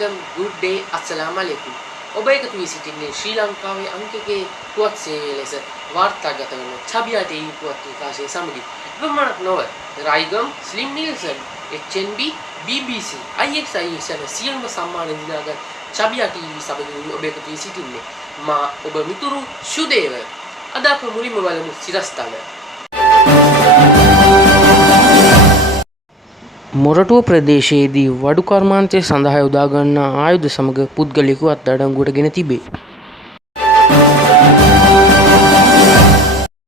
welcome, good day, assalamu alaikum. ඔබ එකතු වී සිටින්නේ ශ්‍රී ලංකාවේ අංකකයේ පුවත් සේවය ලෙස වාර්තාගත වන ඡබියා ටීවී පුවත් විකාශය සමගින් ප්‍රමාණක් නොව Raigam, slim Nielsen, HNB, BBC, IXIS යන සියලුම සම්මාන දිනාගත් ඡබියා ටීවී සමගින් ඔබ එකතු වී සිටින්නේ මා ඔබ මිතුරු ශුදේව. අද අප මුලින්ම බලමු සිරස්තල. මොරටුව ප්‍රදේශයේදී වඩු කර්මාන්තය සඳහා යොදා ගන්නා ආයුධ සමග පුද්ගලයෙකු අත්අඩංගුවට ගෙන තිබේ.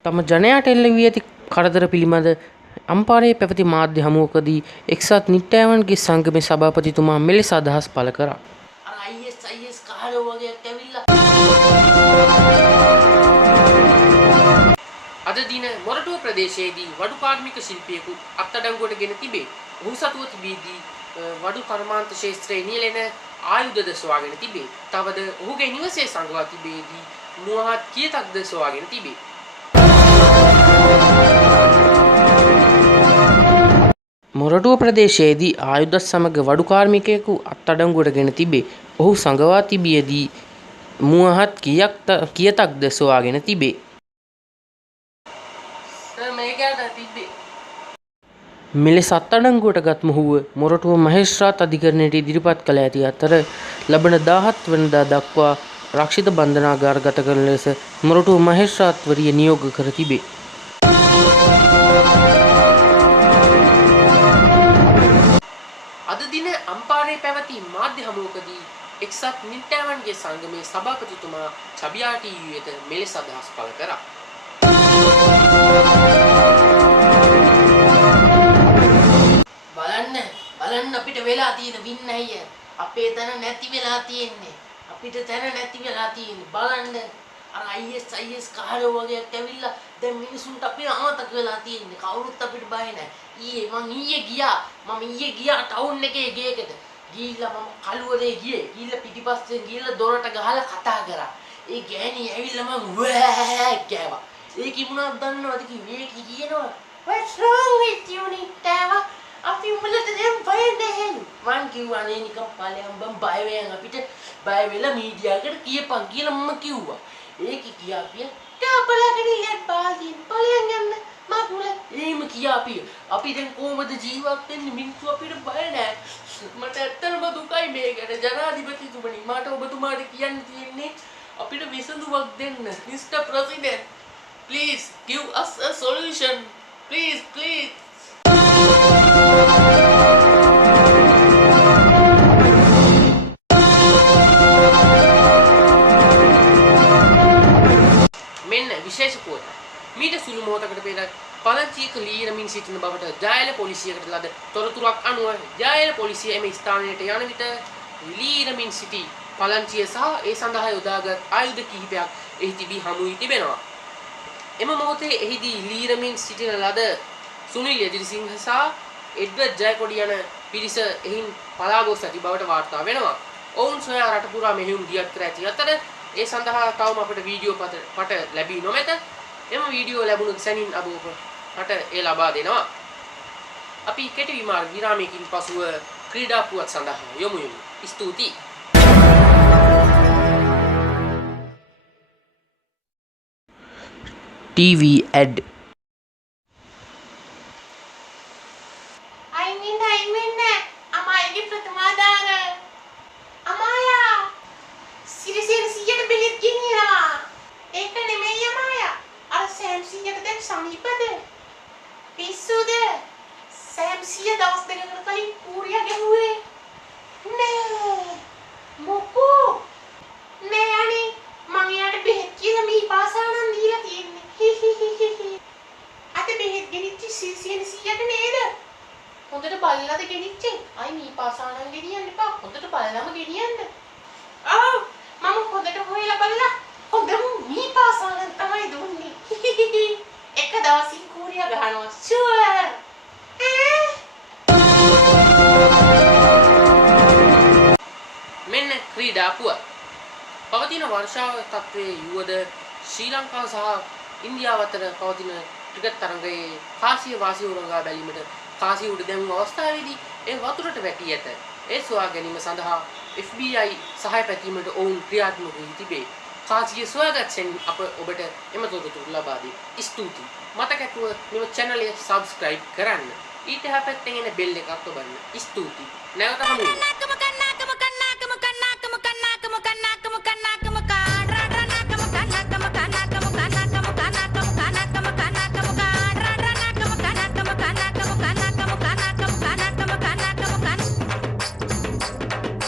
තම ජනයාට එල්ල වී ඇති කරදර පිළිබඳ අම්පාරයේ පැවති මාධ්‍ය හමුවකදී එක්සත් නිට්ටයවන්ගේ සංගමේ සභාපතිතුමා මෙලෙස අදහස් පළ කරා. IS කාරෝ වගේ ඇවිල්ලා අද දින මොරටුව ප්‍රදේශයේදී වඩු කාර්මික ශිල්පියෙකු අත්අඩංගුවට ගෙන තිබේ. ඔහු සතුව තිබීදී වඩු කර්මාන්ත ශාස්ත්‍රයේ නියැලෙන ආයුධද සොයාගෙන තිබේ. තවද ඔහුගේ නිවසේ සංගවා තිබේදී මුවහත් කීයක්ද සොයාගෙන තිබේ. මොරටුව ප්‍රදේශයේදී ආයුධ සමග වඩු කාර්මිකයෙකු අත්අඩංගුවට ගෙන තිබේ. ඔහු සංගවා තිබියදී මුවහත් කීයක්ද සොයාගෙන තිබේ. මෙලෙස අත්අඩංගුවට ගත් මොහුව මොරටුව මහේස්ත්‍රාත් අධිකරණයට ඉදිරිපත් කළ ඇති අතර ලබන 17 වනදා දක්වා රක්ෂිත බන්ධනාගාරගත කරන ලෙස මොරටුව මහේස්ත්‍රාත්වරිය නියෝග කර තිබේ. අද දින අම්පාරයේ පැවති මාධ්‍ය හමුවකදී එක්සත් නිට්ටයවන්ගේ සංගමේ සභාපතිතුමා ඡබියා ටීවී වෙත මෙලෙස අදහස් පළ කරා. බලන්න අපිට වෙලා තියෙන වින්න අයිය. අපේ තැන නැති වෙලා තියෙන්නේ. අපිට තැන නැති වෙලා තියෙන්නේ. බලන්න අර IS කාරෝ වගේ ඇවිල්ලා දැන් මිනිසුන්ට අපිට අමතක වෙලා තියෙන්නේ. කවුරුත් අපිට බය නැහැ. මම ඊයේ ගියා ටවුන් එකේ ගේකට. ගිහිල්ලා මම කළුවරේ ගියේ. ගිහිල්ලා පිටිපස්සෙන් ගිහිල්ලා දොරට ගහලා කතා කරා. ඒ ගෑණි ඇවිල්ලා මම වෑ ගෑවා. ඒක මොනවද දන්නවද කිව්වේ කියනවා. What's wrong with you Nittawa? අපි උඹලට දැන් බය නැහැ. මං කිව්වා නේ නිකන් ඵලයන් බය වෙන අපිට බය වෙලා මීඩියාකට කියපන් කියලා මම කිව්වා. ඒක කියාපිය තාපලකට ඉලක් බාල්දින් ඵලයන් යන්න මගුල. එහෙම කියාපිය අපි දැන් කොහමද ජීවත් වෙන්නේ මිනිස්සු අපිට බය නැහැ. මට ඇත්තටම දුකයි මේකට ජනාධිපතිතුමනි. මට ඔබතුමාට කියන්න තියෙන්නේ අපිට විසඳුමක් දෙන්න. Mr. President, please give us a solution. Please. මෙන්න විශේෂ පුවත. මීට සුළු මොහොතකට පෙර පළංචියක ලීනමින් සිටින බවට ජායල පොලිසියකට ලද තොරතුරක් අනුව ජායල පොලිසිය එම ස්ථානයට යන විට ලීනමින් සිටි පළංචිය සහ ඒ සඳහා යොදාගත් ආයුධ කිහිපයක් එහි තිබී හමු වී තිබෙනවා. එම මොහොතේ එහිදී ලීනමින් සිටින ලද සුනිල් එදිරිසිංහ සහ එඩ්වඩ් ජයකොඩි යන පිරිස එහින් පලා ගොස් ඇති බවට වාර්තා වෙනවා. ඔවුන් සොයා රට පුරා මෙහෙයුම් දියත් කර ඇති අතර ඒ සඳහා තවම අපට වීඩියෝ පට ලැබී නොමැත. එම වීඩියෝ ලැබුණු සැනින් අප රට ඒ ලබා දෙනවා. අපි කෙටි විරාමයකින් පසුව ක්‍රීඩා පුවත් සඳහා යොමු වෙමු. ස්තුතියි. TV ad. අමායගේ ප්‍රථමාදාන අමායා සිරිසිර 100ට බෙහෙත් ගෙනියනවා. ඒක නෙමෙයි අමායා. අර සෑම් 100ට දැන් සනීපද? පිස්සුද? සෑම් 100 දවස් දෙකකට කලින් කූරියා ගැහුවේ. නෑ. මොකෝ? නෑ අනේ මං එයාට බෙහෙත් කියලා මේ පාසානම් දීලා තියෙන්නේ. අද බෙහෙත් ගෙනිච්ච සිරිසිර 100ට නේද? හොඳට බලලාද ගෙනිච්චේ? අයි මේ පාසානම් ගෙනියන්න එපා. හොඳට බලලාම ගෙනියන්න. ආ මම හොඳට හොයලා බලලා හොඳම මේ පාසානම් තමයි දුන්නේ. එක දවසින් කූරියා ගහනවා. ෂුවර්. මෙන්න ක්‍රීඩා පුවත්. පවතින වර්ෂාව තත්ත්වයේ යුවද ශ්‍රී ලංකාව සහ ඉන්දියාව අතර පවතින ක්‍රිකට් තරඟයේ කාසිය වාසිය උරංගා බැලීමට කාසිය උඩ දැමුණු අවස්ථාවේදී ඒ වතුරට වැටී ඇත. ඒ සොයා ගැනීම සඳහා FBI සහාය පැතීමට ඔවුන් ක්‍රියාත්මක වී තිබේ. කාසිය සොයාගත්සෙන් අප ඔබට එම තොරතුරු ලබා දී. ස්තුතියි. මතක ඇතුව මෙම channel එක subscribe කරන්න. ඊට එහා පැත්තෙන් එන bell එකත් ඔබන්න. ස්තුතියි. නැවත හමු වෙමු.